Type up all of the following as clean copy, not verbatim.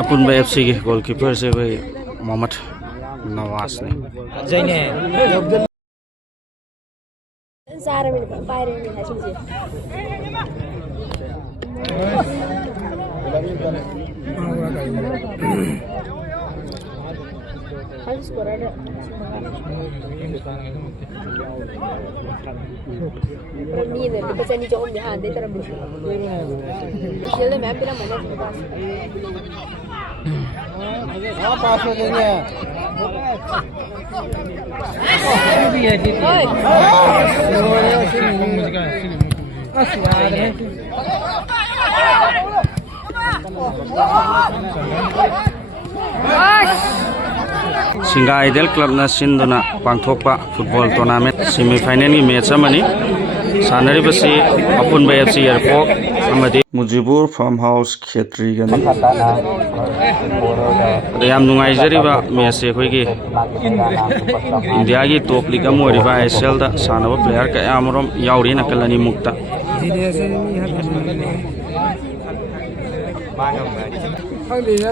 अपन FC के goalkeeper से भाई मोहम्मद नवाज ने पास हो गई है सिंगा आइडल क्लब न सिंधुना पांथोकपा फुटबॉल टूर्नामेंट सेमीफाइनल की मैच अमनी सानरिबसी अपुनबा FC एयरपोर्ट अमदी मुजिबुर फार्म हाउस खेत्री गनी याम नुंगाइजरिबा मैच से अखोइगी इंडिया की टॉप लीग अमोरिबा ISL दा सानबा प्लेयर कयामरम याउरी नकलनी मुक्ता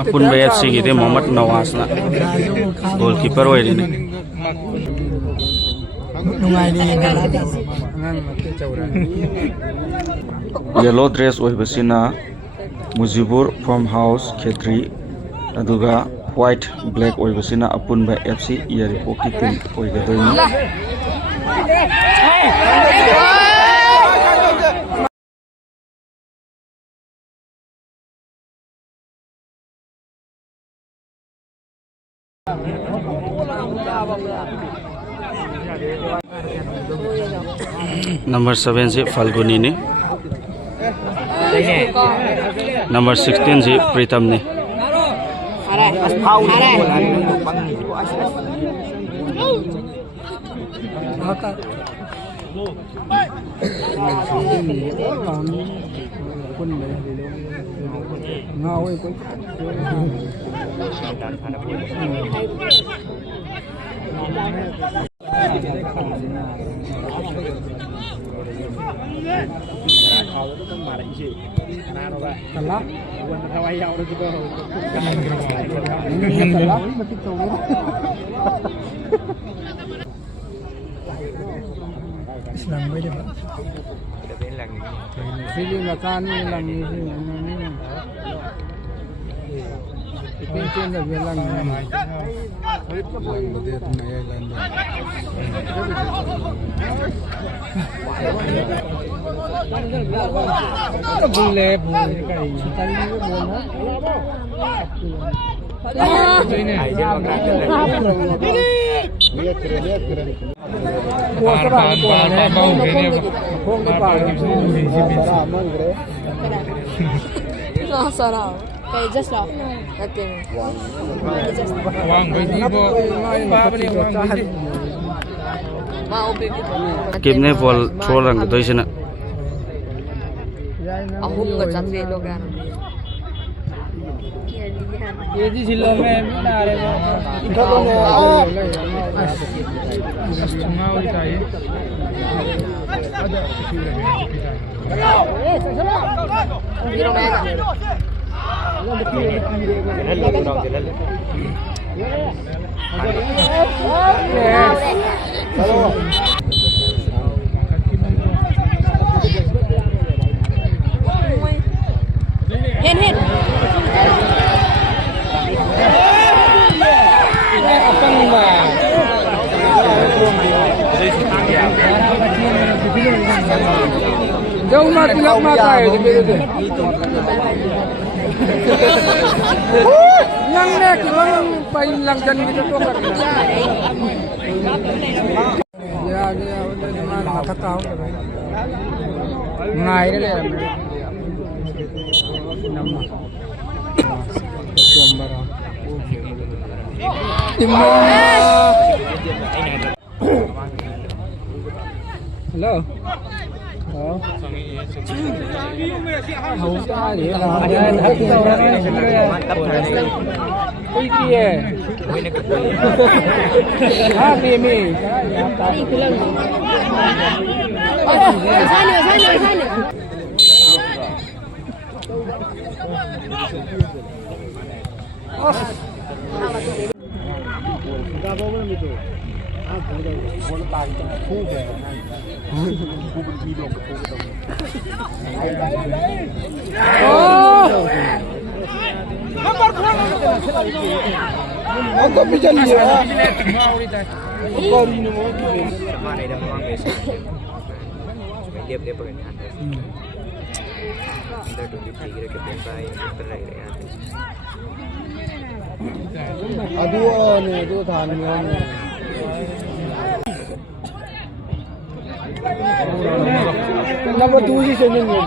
अपुनबा FC की मोहम्मद नवाज ना गोलकीपर ओइरिने येलो ड्रेस ओइबसिना मुजिबुर फार्म हाउस खेत्री अदुगा व्हाइट ब्लैक ओइबसिना अपुनबा FC एयरपोर्ट की टीम ओइगदोइनी नंबर 7 से फाल्गुनी ने नंबर 16 से प्रीतम ने कितने बॉल थ्रो रंग तो इसे ना ये जी जिला में ना रहे jauh mati lak mata ya di beda yang nek orang paling lang jan gitu tuh kan ya dia udah mana mata tahu ngai deh nama hello không ra để làm thất ôi kia mì sai nữa Aku bisa lihat. Aduh nih, aduh tahan nih. Kenapa tuh sih sebenarnya?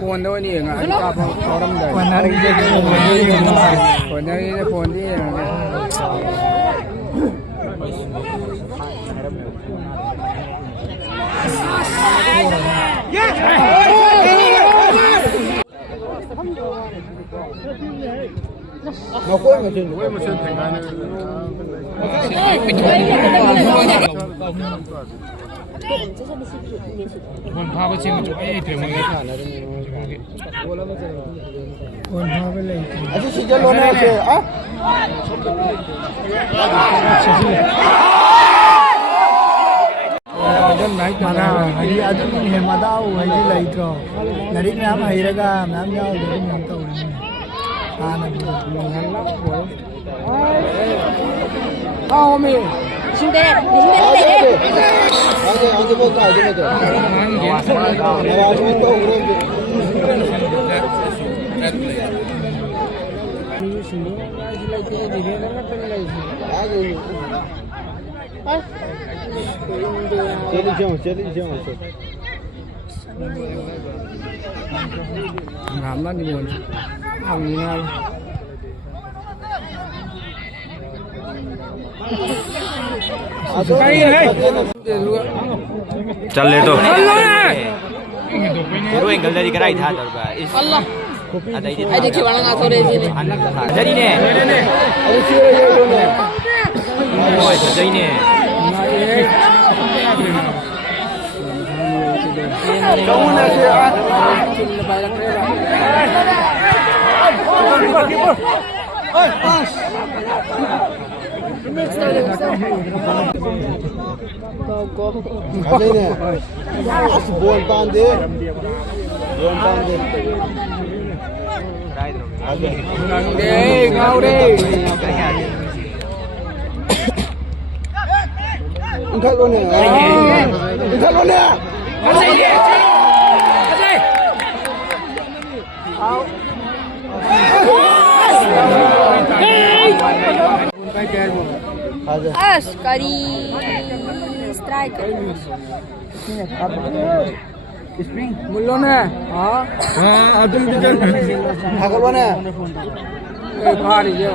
Phone đâu nè, ngã cái phone đâm đầy. Phone này phone đi. Nó quên một chân thành raคนพาไปชิมจุ๊บเดี๋ยวมึงคนพาไปเลยอาจจะชิจโลน่าเสียอ่ะmana hari adu ni madau hari laitro nari nam hairaga nam yau de nam to ana bi आओ मी 신대 신대 아주 뭐 아주 Ngắm đi buồn hằng như nào चल ले तो Pero enggak dari gerai tha darba. Allah ai देखिए वाला ना थोड़े जी ने Dari ne. Oh, dari ne. Kamu nasi ah. Ada ni. Bon pande. Bon pande. Deh, kau deh. Enggak kau ni. Enggak kau ni. As kari strike Spring mullo na ha adum bijan thakal bana ei bhari je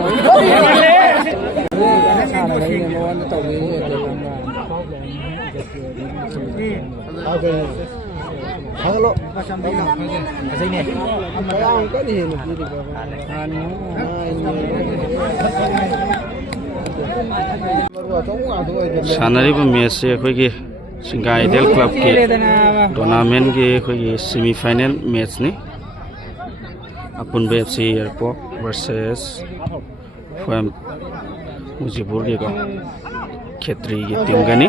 thakalo Asai ne. kaya angka ni ni सानरीब match से अखोगी सिंगाइदेल club की tournament की अखोगी semifinal match ने अपुनबे FC airport versus फम मुजीपुर की को खेत्री की team Ghani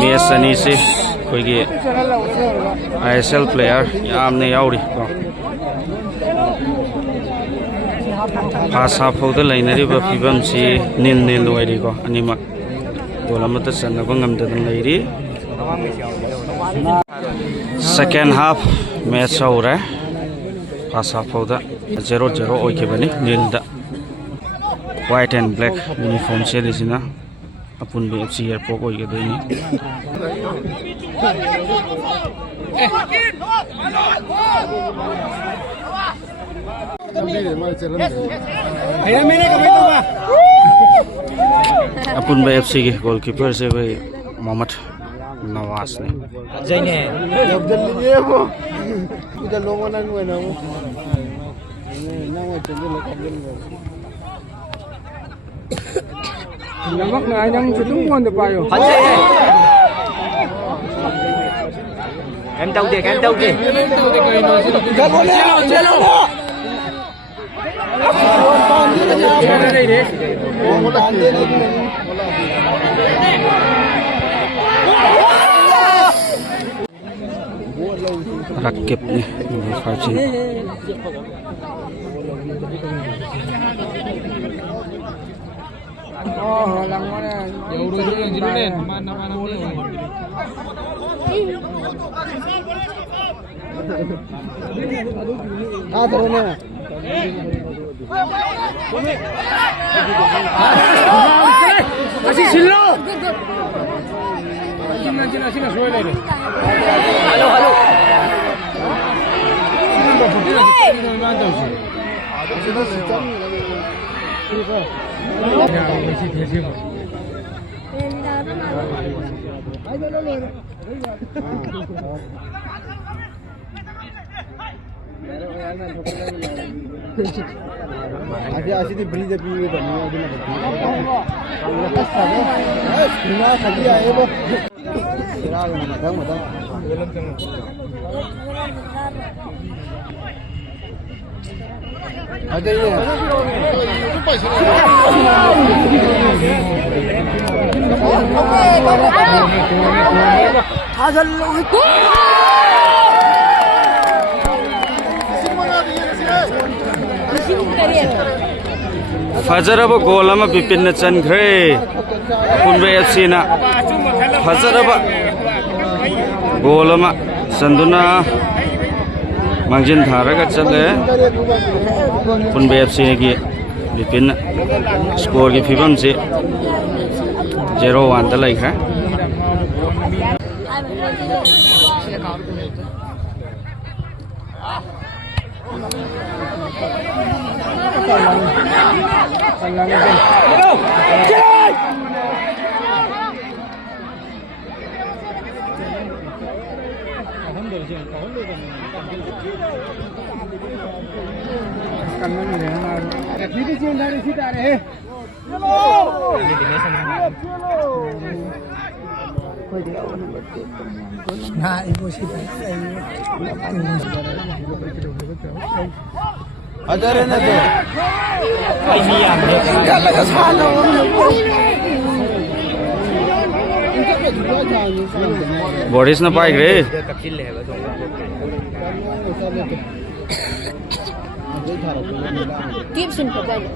match अनी से अखोगी ISL प्लेयर यामने याउरी को फर्स्ट हाफ फाउद लाइनरीब फिबम से नील नील ओइरी को अनिमक goal amata channaba ngamdadan leiri second half match hore first half hoda 0-0 oikebani nil da white and black uniform selisina apun FC airport oigedoini upon FC के goalkeeper से भाई मोहम्मद नवाज ने Jane. जब जल्दी ये वो इधर लोगों ने हुए ना वो ना वो चंदे लोग नमक ना yang chedung pun dah payo Em đâu kìa, em đâu kìa. Rakib nih nomor 5 sini. oh lang mana ya udah jirin mana-mana ah terusnya kasih silo sini suai deh Halo, halo. Asyik di beli tapi itu ni ada nak beli. Lepas ada, semua kali ada bo. Serah macam macam. Ada ni. Ada lu. Fajaraba goal ama Bipin na chankre Punbe FC na Fajaraba goal ama sanduna mangjin tharaga chale Punbe FC ki Bipin na score ki fibam se 0-1 ta laikha Nah, ibu sih. Ada rena tu. Ini yang Kalau ke sana. Boris na bike re Kapil है वो Keep simple, guys.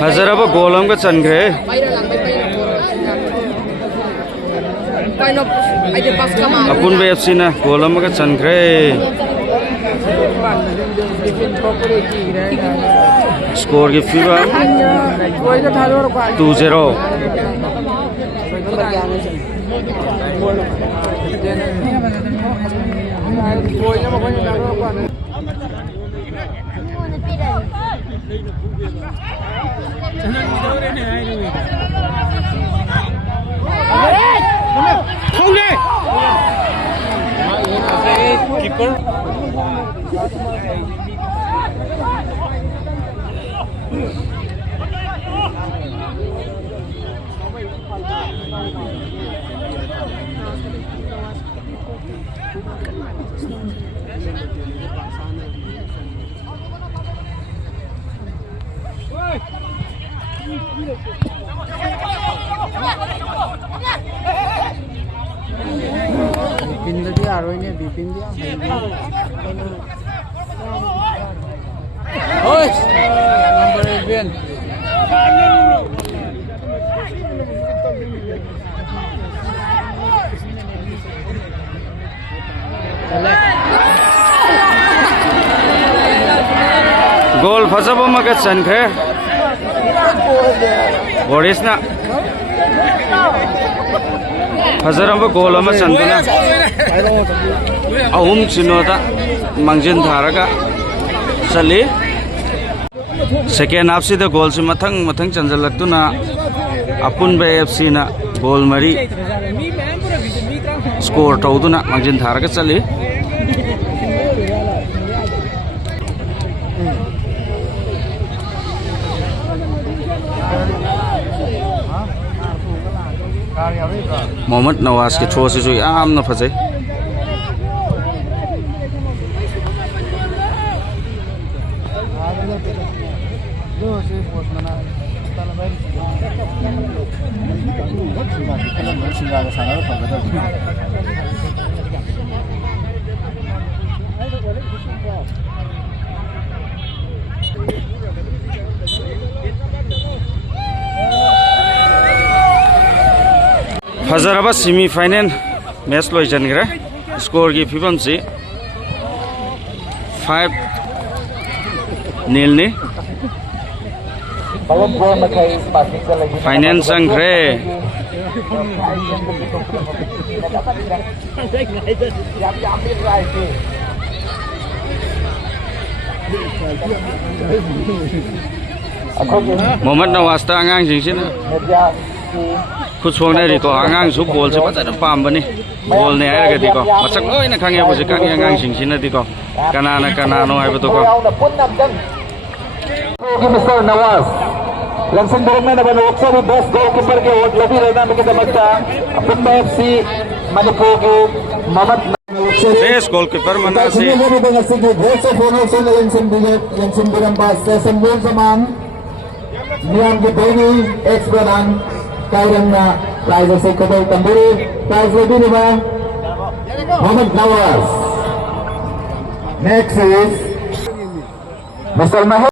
Fajaraba goal am ka chankre Punbe FC na goal am ka chankre score ki fibam 2-0 बिपिनदꯤ यारोइने बिपिनदꯤ ओय number 11 गोल फजब अमगा चनख्रे बोरिसना फजरब गोल अमा चंदुना अहुम चिनोदा मंजिन धारगा चली second half सिदा गोल से मथंग मथंग चंजलक्तुना अपुनबे FC ना गोल मरी score तौदुना मंजिन धारगा चली मोहम्मद नवाज के थ्रो से यामना फजै फजरब सेमीफाइनल मैच लोइजनग्रे स्कोर की फिबम से 5-0 ने फाइनल संग्रे मोहम्मद नवाज ता आंगांग जिंगसिना खुद सोने रिको आंगांग सु गोल से पता न पाम बने गोल ने आएगा दिको मचक लोइना खांगे बुजे कांगे आंगांग सिंगसिना दिको कनानो है बतो को मिस्टर नवाज लंसन बरंगना नबन ओक्सरी बेस्ट गोलकीपर के वोट लगी रहना में के दमकता अपन एफसी मणिपुर के मोहम्मद बेस्ट गोलकीपर मना से लंसन बरंग पास सेशन बोल समान नियम के दोनी एक्सपर्ट Kairangna prize से कबल तंबूरी prize लगी निभा Mohammad Nawaz next is Mr.